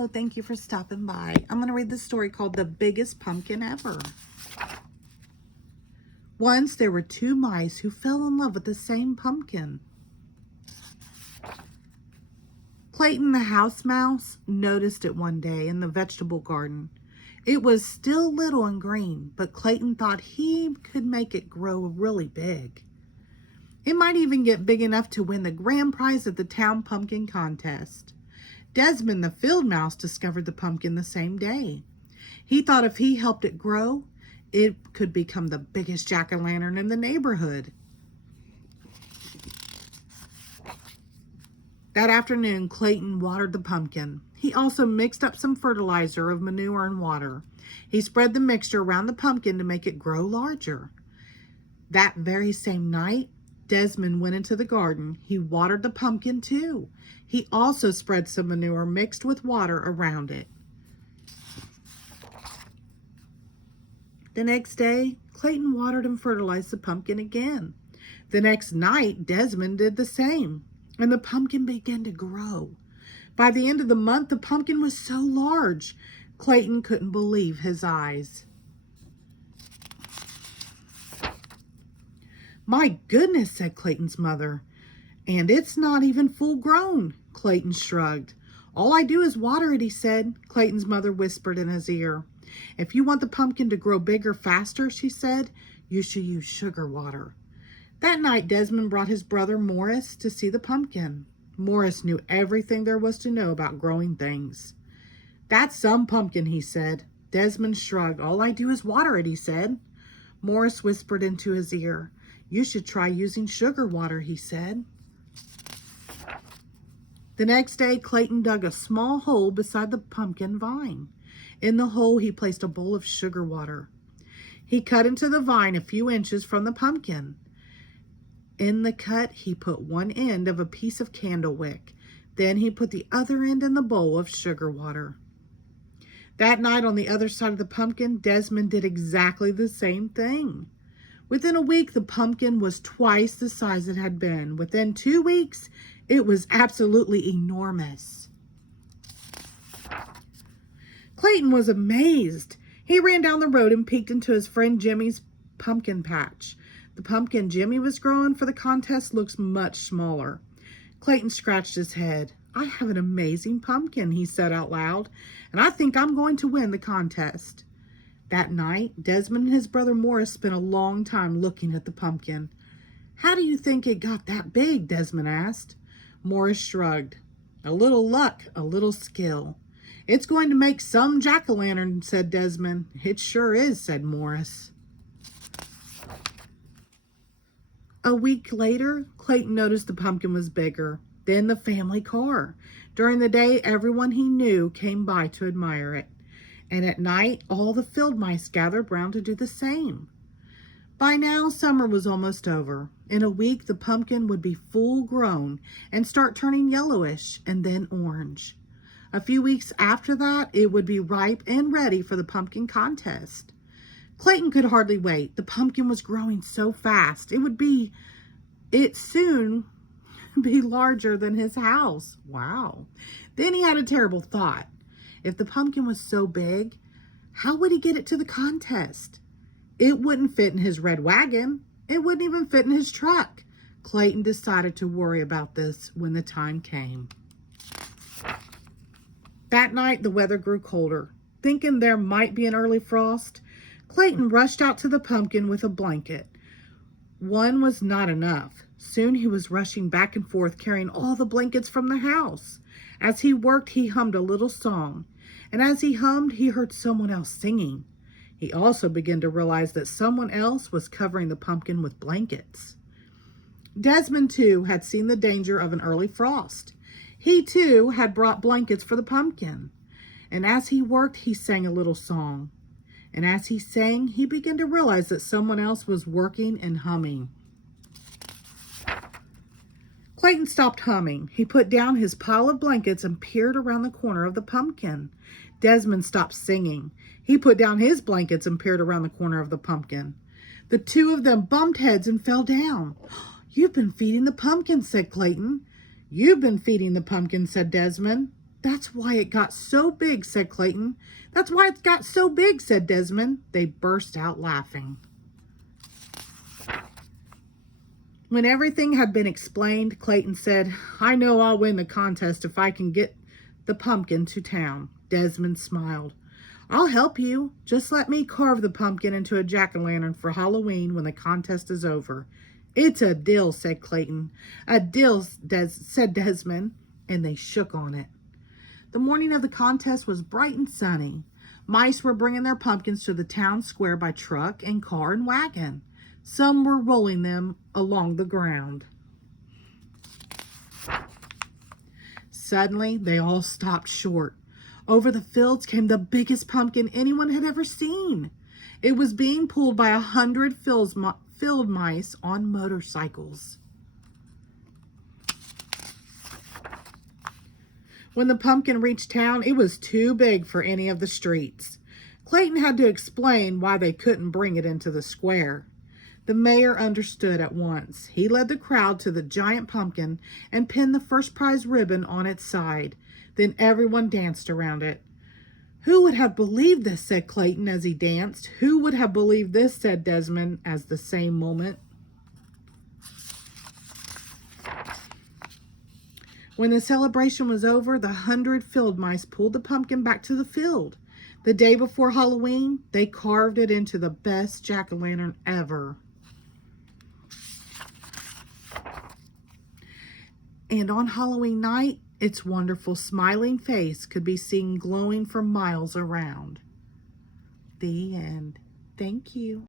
Hello, thank you for stopping by. I'm going to read the story called The Biggest Pumpkin Ever. Once there were two mice who fell in love with the same pumpkin. Clayton the house mouse noticed it one day in the vegetable garden. It was still little and green, but Clayton thought he could make it grow really big. It might even get big enough to win the grand prize at the town pumpkin contest. Desmond the field mouse discovered the pumpkin the same day. He thought if he helped it grow, it could become the biggest jack-o'-lantern in the neighborhood. That afternoon, Clayton watered the pumpkin. He also mixed up some fertilizer of manure and water. He spread the mixture around the pumpkin to make it grow larger. That very same night, Desmond went into the garden. He watered the pumpkin too. He also spread some manure mixed with water around it. The next day, Clayton watered and fertilized the pumpkin again. The next night, Desmond did the same, and the pumpkin began to grow. By the end of the month, the pumpkin was so large, Clayton couldn't believe his eyes. "My goodness," said Clayton's mother. "And it's not even full grown." Clayton shrugged. "All I do is water it," he said. Clayton's mother whispered in his ear. "If you want the pumpkin to grow bigger faster," she said, "you should use sugar water." That night, Desmond brought his brother Morris to see the pumpkin. Morris knew everything there was to know about growing things. "That's some pumpkin," he said. Desmond shrugged. "All I do is water it," he said. Morris whispered into his ear. "You should try using sugar water," he said. The next day, Clayton dug a small hole beside the pumpkin vine. In the hole, he placed a bowl of sugar water. He cut into the vine a few inches from the pumpkin. In the cut, he put one end of a piece of candle wick. Then he put the other end in the bowl of sugar water. That night, on the other side of the pumpkin, Desmond did exactly the same thing. Within a week, the pumpkin was twice the size it had been. Within 2 weeks, it was absolutely enormous. Clayton was amazed. He ran down the road and peeked into his friend Jimmy's pumpkin patch. The pumpkin Jimmy was growing for the contest looks much smaller. Clayton scratched his head. "I have an amazing pumpkin," he said out loud, "and I think I'm going to win the contest." That night, Desmond and his brother Morris spent a long time looking at the pumpkin. "How do you think it got that big?" Desmond asked. Morris shrugged. "A little luck, a little skill." "It's going to make some jack-o'-lantern," said Desmond. "It sure is," said Morris. A week later, Clayton noticed the pumpkin was bigger. Then the family car. During the day, everyone he knew came by to admire it. And at night, all the field mice gathered round to do the same. By now, summer was almost over. In a week, the pumpkin would be full grown and start turning yellowish and then orange. A few weeks after that, it would be ripe and ready for the pumpkin contest. Clayton could hardly wait. The pumpkin was growing so fast. It soon be larger than his house. Wow. Then he had a terrible thought. If the pumpkin was so big, how would he get it to the contest? It wouldn't fit in his red wagon. It wouldn't even fit in his truck. Clayton decided to worry about this when the time came. That night, the weather grew colder. Thinking there might be an early frost, Clayton rushed out to the pumpkin with a blanket. One was not enough. Soon he was rushing back and forth, carrying all the blankets from the house. As he worked, he hummed a little song. And as he hummed, he heard someone else singing. He also began to realize that someone else was covering the pumpkin with blankets. Desmond, too, had seen the danger of an early frost. He, too, had brought blankets for the pumpkin. And as he worked, he sang a little song. And as he sang, he began to realize that someone else was working and humming. Clayton stopped humming. He put down his pile of blankets and peered around the corner of the pumpkin. Desmond stopped singing. He put down his blankets and peered around the corner of the pumpkin. The two of them bumped heads and fell down. "You've been feeding the pumpkin," said Clayton. "You've been feeding the pumpkin," said Desmond. That's why it got so big, said Clayton. That's why it got so big, said Desmond. They burst out laughing. When everything had been explained, Clayton said, I know I'll win the contest if I can get the pumpkin to town. Desmond smiled. I'll help you. Just let me carve the pumpkin into a jack-o'-lantern for Halloween when the contest is over. It's a deal, said Clayton. A deal, said Desmond, and they shook on it. The morning of the contest was bright and sunny. Mice were bringing their pumpkins to the town square by truck and car and wagon. Some were rolling them along the ground. Suddenly, they all stopped short. Over the fields came the biggest pumpkin anyone had ever seen. It was being pulled by 100 field mice on motorcycles. When the pumpkin reached town, it was too big for any of the streets. Clayton had to explain why they couldn't bring it into the square. The mayor understood at once. He led the crowd to the giant pumpkin and pinned the first prize ribbon on its side. Then everyone danced around it. Who would have believed this, said Clayton as he danced. Who would have believed this, said Desmond at the same moment. When the celebration was over, the 100 field mice pulled the pumpkin back to the field. The day before Halloween, they carved it into the best jack-o'-lantern ever. And on Halloween night, its wonderful smiling face could be seen glowing for miles around. The end. Thank you.